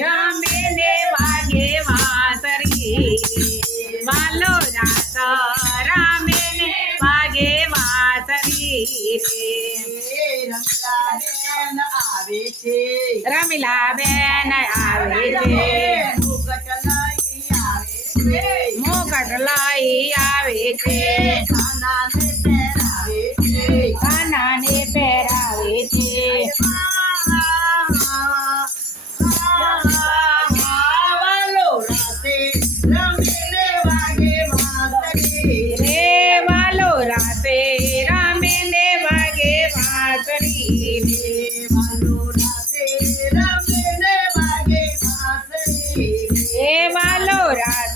રામે વાગે વાસરી વાલો રાત રામે ને વાગે વાસરી આવે છે રમીલા બેન આવે છે મોગટ લાઈ આવે છે મોગટ લાઈ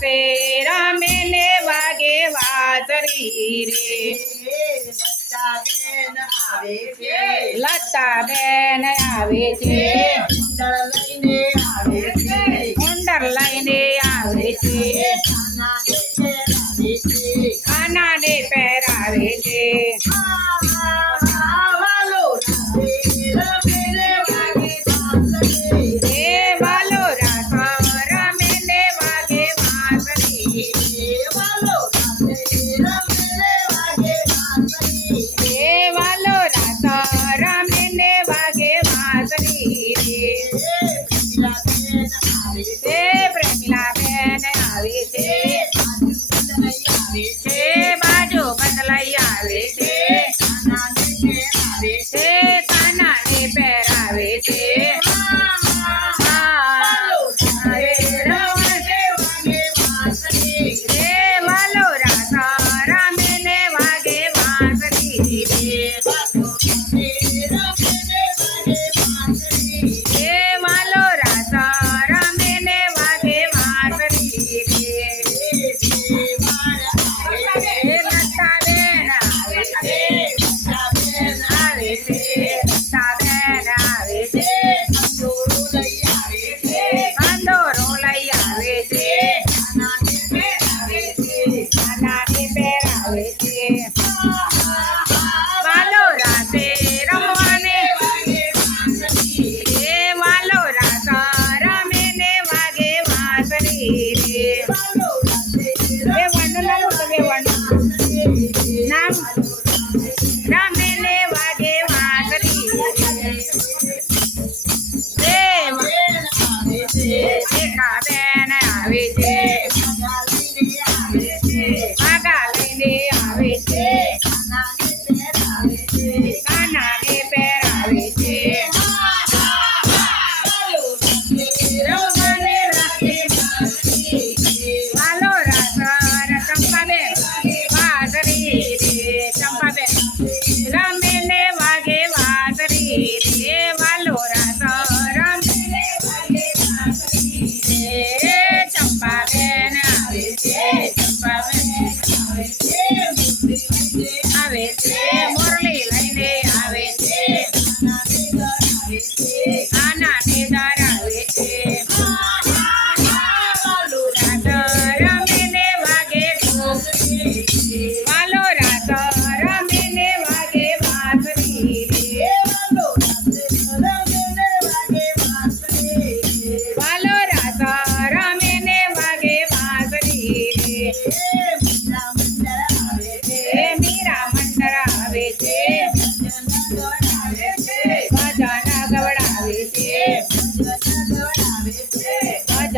વસે રામે ને વાગે વાજરી રે. લતા બેન આવે છે. ઉંદર લઈને આવે છે. ખાના ને પહેરાવે છે. A veces. A.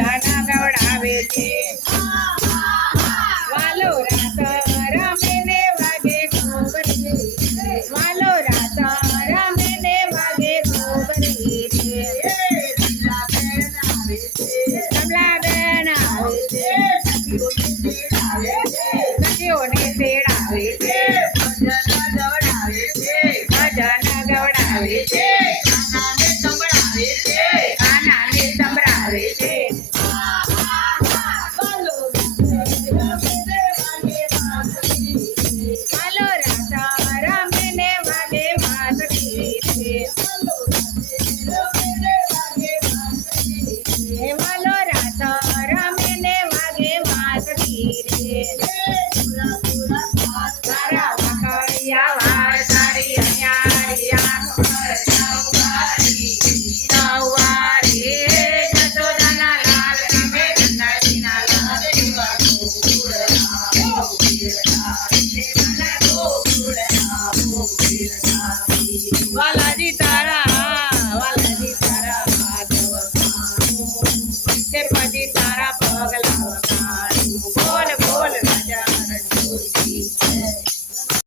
ગાના ગવડાવે છે